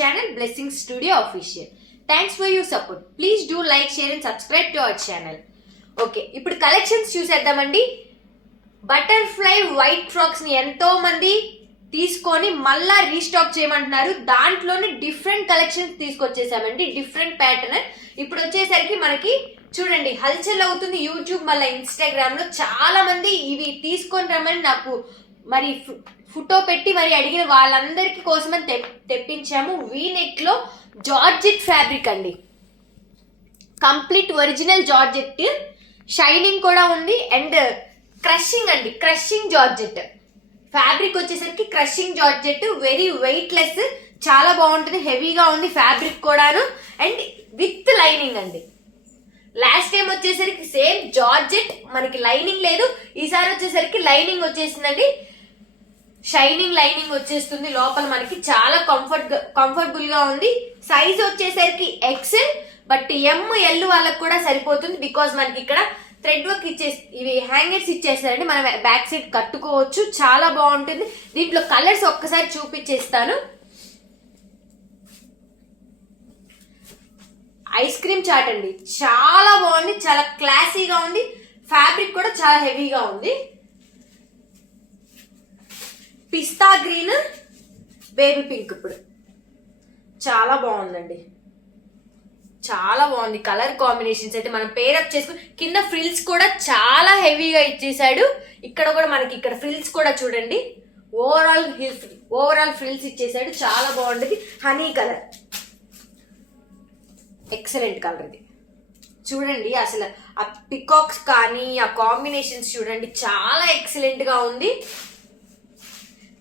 channel Blessing Studio Official. Thanks for your support. Please do like, share and subscribe to our channel. Okay, ఇప్పుడు collections చూసేద్దామండి. Butterfly white frocks ని ఎంతో మంది తీసుకొని మళ్ళా restock చేయమంటున్నారు. దాంట్లోనే డిఫరెంట్ కలెక్షన్స్ తీసుకొచ్చేసామండి, డిఫరెంట్ ప్యాటర్న్. ఇప్పుడు వచ్చేసరికి మనకి చూడండి హల్చల్ అవుతుంది యూట్యూబ్ మళ్ళీ ఇన్స్టాగ్రామ్ లో. చాలా మంది ఇవి తీసుకొని రమ్మని నాకు మరి ఫోటో పెట్టి మరి అడిగిన వాళ్ళందరికీ కోసమని తెప్పించాము. వీనెక్ లో జార్జెట్ ఫ్యాబ్రిక్ అండి, కంప్లీట్ ఒరిజినల్ జార్జెట్, షైనింగ్ కూడా ఉంది. అండ్ క్రషింగ్ అండి, క్రషింగ్ జార్జెట్ ఫ్యాబ్రిక్ వచ్చేసరికి crushing georgette, very weight less, చాలా బాగుంటుంది, హెవీగా ఉంది ఫ్యాబ్రిక్ కూడాను. అండ్ విత్ లైనింగ్ అండి. లాస్ట్ టైం వచ్చేసరికి సేమ్ జార్జెట్, మనకి లైనింగ్ లేదు. ఈసారి వచ్చేసరికి లైనింగ్ వచ్చేసిందండి, షైనింగ్ లైనింగ్ వచ్చేస్తుంది లోపల. మనకి చాలా కంఫర్టబుల్ గా ఉంది. సైజ్ వచ్చేసరికి ఎక్సెల్, బట్ ఎల్ వాళ్ళకి కూడా సరిపోతుంది. బికాస్ మనకి ఇక్కడ థ్రెడ్ వర్క్ ఇవి హ్యాంగర్స్ ఇచ్చేస్తారండి, మనం బ్యాక్ సైడ్ కట్టుకోవచ్చు, చాలా బాగుంటుంది. దీంట్లో కలర్స్ ఒక్కసారి చూపించేస్తాను. ఐస్ క్రీమ్ చాట్ అండి, చాలా బాగుంది, చాలా క్లాసీగా ఉంది. ఫ్యాబ్రిక్ కూడా చాలా హెవీగా ఉంది. పిస్తా గ్రీన్, బేబీ పింక్, ఇప్పుడు చాలా బాగుందండి, చాలా బాగుంది. కలర్ కాంబినేషన్స్ అయితే మనం పేరప్ చేసుకుని, కింద ఫ్రిల్స్ కూడా చాలా హెవీగా ఇచ్చేసాడు. ఇక్కడ కూడా మనకి ఇక్కడ ఫ్రిల్స్ కూడా చూడండి, ఓవరాల్ ఫ్రిల్స్ ఇచ్చేసాడు, చాలా బాగుంటుంది. హనీ కలర్, ఎక్సలెంట్ కలర్ ఇది. చూడండి అసలు ఆ పికాక్స్ కానీ ఆ కాంబినేషన్స్ చూడండి, చాలా ఎక్సలెంట్ గా ఉంది.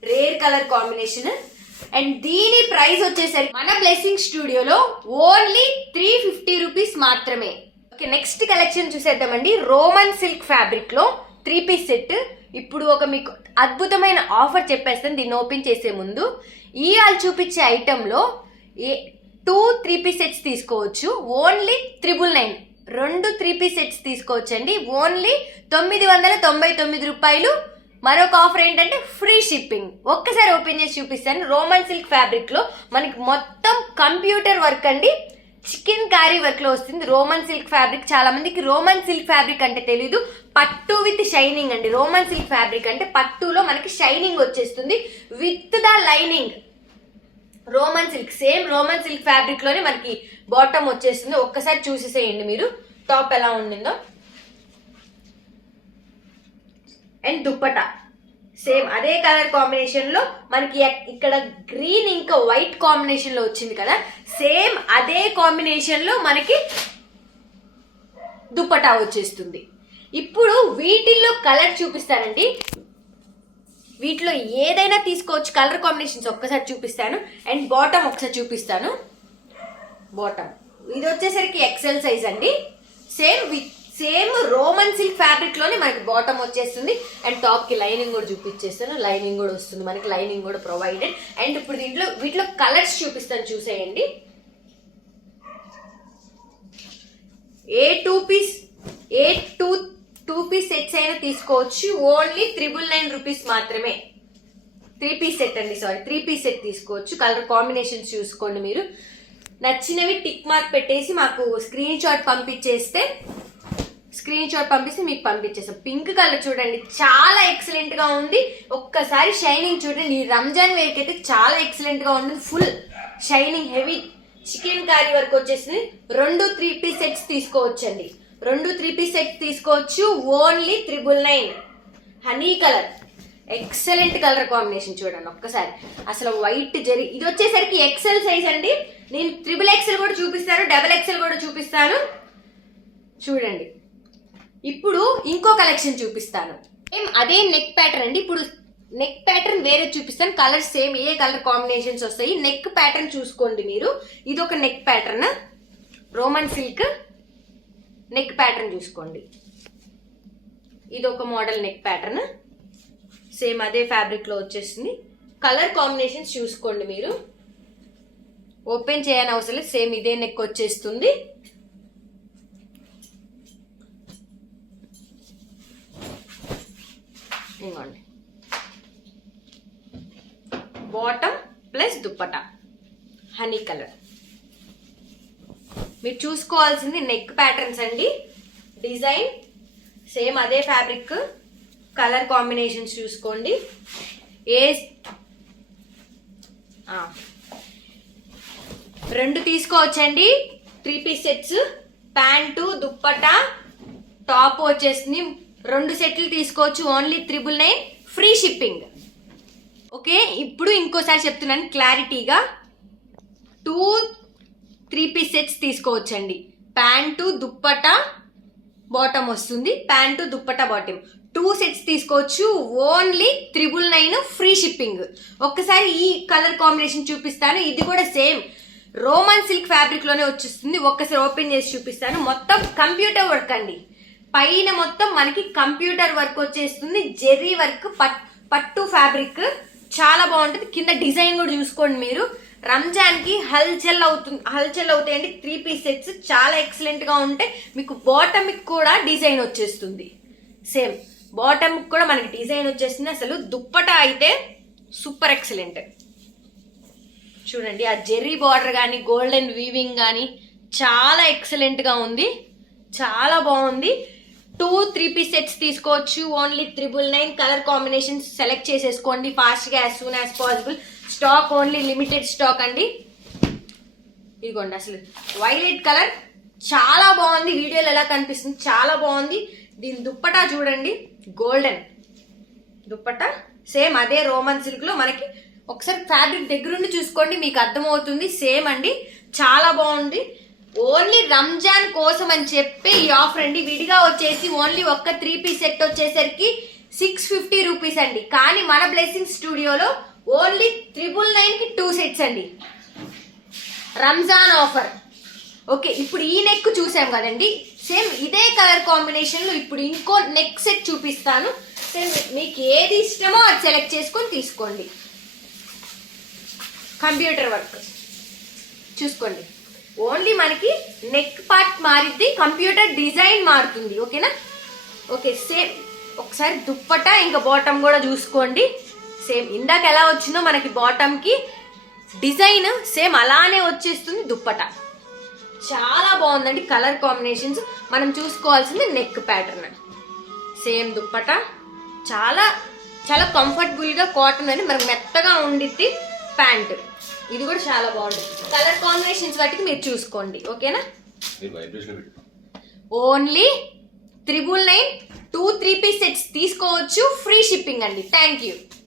Rare colour combination. అండ్ దీని ప్రైస్ వచ్చేసరికి మన బ్లెస్సింగ్ స్టూడియోలో ఓన్లీ 350 రూపీస్ మాత్రమే. ఓకే, నెక్స్ట్ కలెక్షన్ చూసేద్దామండి. రోమన్ సిల్క్ ఫ్యాబ్రిక్ లో 3 పీస్ సెట్. ఇప్పుడు ఒక మీకు అద్భుతమైన ఆఫర్ చెప్పేస్తాను దీన్ని ఓపెన్ చేసే ముందు. ఈ వాళ్ళు చూపించే ఐటమ్ లో 2 3 పీస్ సెట్స్ తీసుకోవచ్చు, ఓన్లీ 999. 2 3 పీస్ సెట్స్ తీసుకోవచ్చు అండి, ఓన్లీ 999 రూపాయలు. మరొక ఆఫర్ ఏంటంటే ఫ్రీ షిప్పింగ్. ఒక్కసారి ఓపెన్ చేసి చూపిస్తాను. రోమన్ సిల్క్ ఫ్యాబ్రిక్ లో మనకి మొత్తం కంప్యూటర్ వర్క్ అండి, చికెన్ కారీ వర్క్ లో వస్తుంది. రోమన్ సిల్క్ ఫ్యాబ్రిక్, చాలా మందికి రోమన్ సిల్క్ ఫ్యాబ్రిక్ అంటే తెలీదు. పట్టు విత్ షైనింగ్ అండి. రోమన్ సిల్క్ ఫ్యాబ్రిక్ అంటే పట్టులో మనకి షైనింగ్ వచ్చేస్తుంది with the lining. Roman silk, same Roman silk fabric లోనే మనకి బాటమ్ వచ్చేస్తుంది. ఒక్కసారి చూసేసేయండి మీరు టాప్ ఎలా ఉండిందో. అండ్ దుప్పటా సేమ్ అదే కలర్ కాంబినేషన్ లో మనకి ఇక్కడ గ్రీన్ ఇంకా వైట్ కాంబినేషన్ లో వచ్చింది కదా, సేమ్ అదే కాంబినేషన్ లో మనకి దుప్పటా వచ్చేస్తుంది. ఇప్పుడు వీటిల్లో కలర్ చూపిస్తానండి, వీటిలో ఏదైనా తీసుకోవచ్చు. కలర్ కాంబినేషన్స్ ఒక్కసారి చూపిస్తాను. అండ్ బాటమ్ ఒకసారి చూపిస్తాను. బాటమ్ ఇది వచ్చేసరికి ఎక్సెల్ సైజ్ అండి, సేమ్ రోమన్ సిల్క్ ఫ్యాబ్రిక్ లోనే మనకి బాటమ్ వచ్చేస్తుంది. అండ్ టాప్ కి లైనింగ్ కూడా చూపించేస్తాను, లైనింగ్ కూడా వస్తుంది మనకి, లైనింగ్ కూడా ప్రొవైడెడ్. అండ్ ఇప్పుడు వీటిలో కలర్స్ చూపిస్తాను, చూసేయండి. ఏ టూ పీస్ సెట్స్ అయినా తీసుకోవచ్చు, ఓన్లీ 999 రూపీస్ మాత్రమే. 3 పీస్ సెట్ అండి, సారీ 3 పీస్ సెట్ తీసుకోవచ్చు. కలర్ కాంబినేషన్స్ చూసుకోండి మీరు. నచ్చినవి టిక్ మార్క్ పెట్టేసి మాకు స్క్రీన్ షాట్ పంపించేస్తే మీకు పంపించేస్తాం. పింక్ కలర్ చూడండి, చాలా ఎక్సలెంట్ గా ఉంది. ఒక్కసారి షైనింగ్ చూడండి, ఈ రంజాన్ వేర్ కి అయితే చాలా ఎక్సలెంట్ గా ఉంటుంది. Full shining heavy chikankari work వచ్చేసింది. 2 3 పీస్ సెట్స్ తీసుకోవచ్చు అండి, 2 3 పీస్ సెట్స్ తీసుకోవచ్చు, only 999. Honey colour, excellent colour combination చూడండి ఒక్కసారి. అసలు వైట్ జరీ, ఇది వచ్చేసరికి ఎక్సెల్ సైజ్ అండి. నేను XXL కూడా చూపిస్తాను, XXL కూడా చూపిస్తాను. చూడండి ఇప్పుడు ఇంకో కలెక్షన్ చూపిస్తాను. అదే నెక్ ప్యాటర్న్ అండి. ఇప్పుడు నెక్ ప్యాటర్న్ వేరే చూపిస్తాను. కలర్ సేమ్, ఏ కలర్ కాంబినేషన్స్ వస్తాయి. నెక్ ప్యాటర్న్ చూసుకోండి మీరు. ఇది ఒక neck pattern, Roman silk neck pattern చూసుకోండి. ఇది ఒక మోడల్ నెక్ ప్యాటర్న్, సేమ్ అదే ఫ్యాబ్రిక్ లో వచ్చేసింది. కలర్ కాంబినేషన్స్ చూసుకోండి మీరు. ఓపెన్ చేయని అవసరం లేదు, సేమ్ ఇదే నెక్ వచ్చేస్తుంది. ఇవ్వండి bottom plus dupatta, honey colour. మీరు చూసుకోవాల్సింది నెక్ ప్యాటర్న్స్ అండి. డిజైన్ సేమ్ అదే ఫ్యాబ్రిక్, కలర్ కాంబినేషన్స్ చూసుకోండి. ఏ 2 తీసుకోవచ్చండి 3 piece sets. Pant, dupatta, top వచ్చేసింది. 2 సెట్లు తీసుకోవచ్చు. Only 999 free shipping. ఓకే, ఇప్పుడు ఇంకోసారి చెప్తున్నాను క్లారిటీగా. 2 3 పీస్ సెట్స్ తీసుకోవచ్చండి. ప్యాంటు, దుప్పటా, బాటమ్ వస్తుంది. ప్యాంటు, దుప్పటా, బాటమ్ 2 సెట్స్ తీసుకోవచ్చు. Only 999 free shipping. ఒక్కసారి ఈ కలర్ కాంబినేషన్ చూపిస్తాను. ఇది కూడా సేమ్ రోమన్ సిల్క్ ఫ్యాబ్రిక్ లోనే వచ్చేస్తుంది. ఒక్కసారి ఓపెన్ చేసి చూపిస్తాను. మొత్తం కంప్యూటర్ వర్క్ అండి. పైన మొత్తం మనకి కంప్యూటర్ వర్క్ వచ్చేస్తుంది. జెర్రీ వర్క్, పట్టు ఫ్యాబ్రిక్ చాలా బాగుంటుంది. కింద డిజైన్ కూడా చూసుకోండి మీరు. రంజాన్ కి హల్చల్ అవుతాయండి 3 పీస్ సెట్స్. చాలా ఎక్సలెంట్ గా ఉంటాయి. మీకు బాటమ్ కూడా డిజైన్ వచ్చేస్తుంది. సేమ్ బాటమ్ కూడా మనకి డిజైన్ వచ్చేస్తుంది. అసలు దుప్పటా అయితే సూపర్ ఎక్సలెంట్. చూడండి ఆ జెర్రీ బార్డర్ కానీ, గోల్డెన్ వీవింగ్ కానీ చాలా ఎక్సలెంట్ గా ఉంది. చాలా బాగుంది. 2 3 పీస్ సెట్స్ తీసుకోవచ్చు. ఓన్లీ 999. కలర్ కాంబినేషన్స్ సెలెక్ట్ చేసేసుకోండి ఫాస్ట్ గా, as soon as possible. Stock only limited stock అండి. ఇదిగోండి అసలు వైలెట్ కలర్ చాలా బాగుంది. వీడియోలో ఎలా కనిపిస్తుంది, చాలా బాగుంది. దీని దుప్పటా చూడండి, గోల్డెన్ దుప్పటా. సేమ్ అదే రోమన్ సిల్క్ లో మనకి. ఒకసారి ఫ్యాబ్రిక్ దగ్గరుండి చూసుకోండి, మీకు అర్థమవుతుంది. సేమ్ అండి, చాలా బాగుంది. ఓన్లీ రంజాన్ కోసం అని చెప్పి ఈ ఆఫర్ అండి. విడిగా వచ్చేసి ఓన్లీ ఒక్క 3 పీస్ సెట్ వచ్చేసరికి 650 రూపీస్ అండి. కానీ మన బ్లెస్సింగ్ స్టూడియోలో ఓన్లీ 999 కి 2 సెట్స్ అండి. రంజాన్ ఆఫర్. ఓకే, ఇప్పుడు ఈ నెక్ చూసాం కదండి. సేమ్ ఇదే కలర్ కాంబినేషన్ లో ఇప్పుడు ఇంకో నెక్ సెట్ చూపిస్తాను. సేమ్ మీకు ఏది ఇష్టమో అది సెలెక్ట్ చేసుకొని తీసుకోండి. కంప్యూటర్ వర్క్ చూసుకోండి. ఓన్లీ మనకి నెక్ పార్ట్ మారిద్ది, కంప్యూటర్ డిజైన్ మారుతుంది. ఓకేనా? ఓకే, సేమ్ ఒకసారి దుప్పటా ఇంకా బాటమ్ కూడా చూసుకోండి. సేమ్ ఇందాక ఎలా వచ్చిందో మనకి బాటమ్ కి డిజైన్ సేమ్ అలానే వచ్చేస్తుంది. దుప్పటా చాలా బాగుందండి. కలర్ కాంబినేషన్స్ మనం చూసుకోవాల్సింది నెక్ ప్యాటర్న్. సేమ్ దుప్పటా చాలా చాలా కంఫర్టబుల్ గా కాటన్ అని మనకు మెత్తగా ఉండిద్ది. ప్యాంట్ ఇది కూడా చాలా బాగుంటుంది. కలర్ కాంబినేషన్స్ వాటికి మీరు చూసుకోండి. ఓకేనా? ఓన్లీ 999 2 3 పీస్ సెట్స్ తీసుకోవచ్చు. ఫ్రీ షిప్పింగ్ అండి. Thank you.